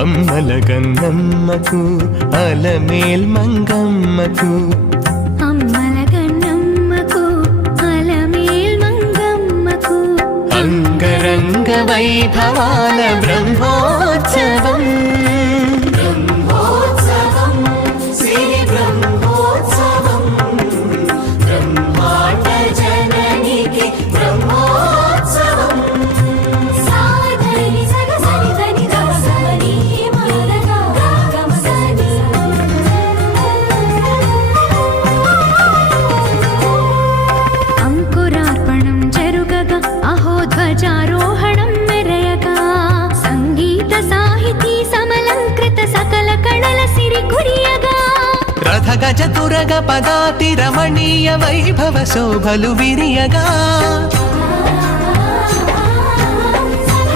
అమ్మల గన్నమ్మకు అలమేల్ మంగమ్మకు అమ్మల గన్నమ్మకు అలమేల్ మంగమ్మకు అంగరంగ వైభవాల బ్రహ్మోత్సవం ధ్వజారోహణం మెరయగా సంగీత సాహితీ సమలంకృత సకల కళల సిరి కురియగా రథ గజ తురగ పదాతి రమణీయ వైభవ శోభలు విరియగా